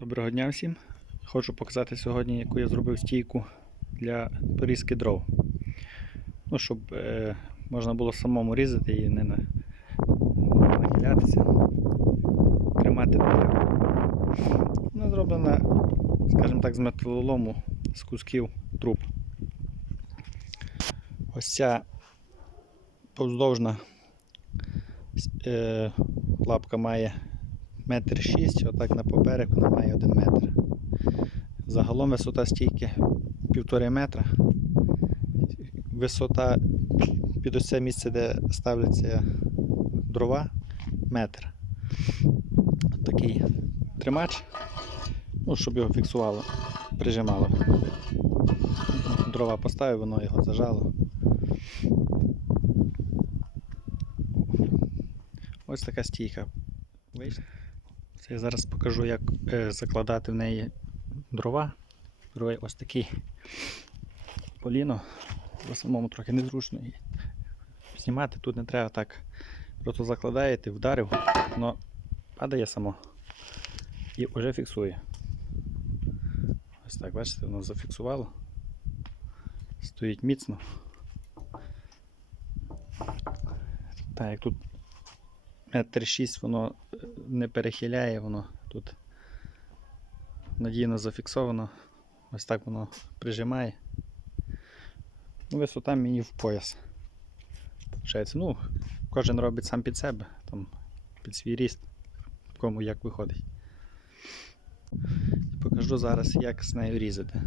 Доброго дня всім. Хочу показати сьогодні, яку я зробив стійку для порізки дров. Ну, щоб е, можна було самому різати і не, на, нахилятися. Тримати треба. Вона зроблена, скажімо так, з металолому, з кусків труб. Ось ця повздовжна е, лапка має метр шість, отак на поперек вона має один метр. Загалом висота стійки півтори метра. Висота під ось це місце, де ставляться дрова, метр. Такий тримач, ну, щоб його фіксувало, прижимало. Дрова поставив, воно його зажало. Ось така стійка вийшла. Це я зараз покажу, як е, закладати в неї дрова. Дрова ось такий поліно. Бо самому трохи незручно. Знімати тут не треба так. Просто закладаєте, вдарив, воно падає само і вже фіксує. Ось так, бачите, воно зафіксувало. Стоїть міцно. Так, як тут метр шість воно е, не перехиляє, воно тут надійно зафіксовано. Ось так воно прижимає. Ну, висота мені в пояс. Ну, кожен робить сам під себе, там, під свій ріст, кому як виходить. Покажу зараз, як з нею різати.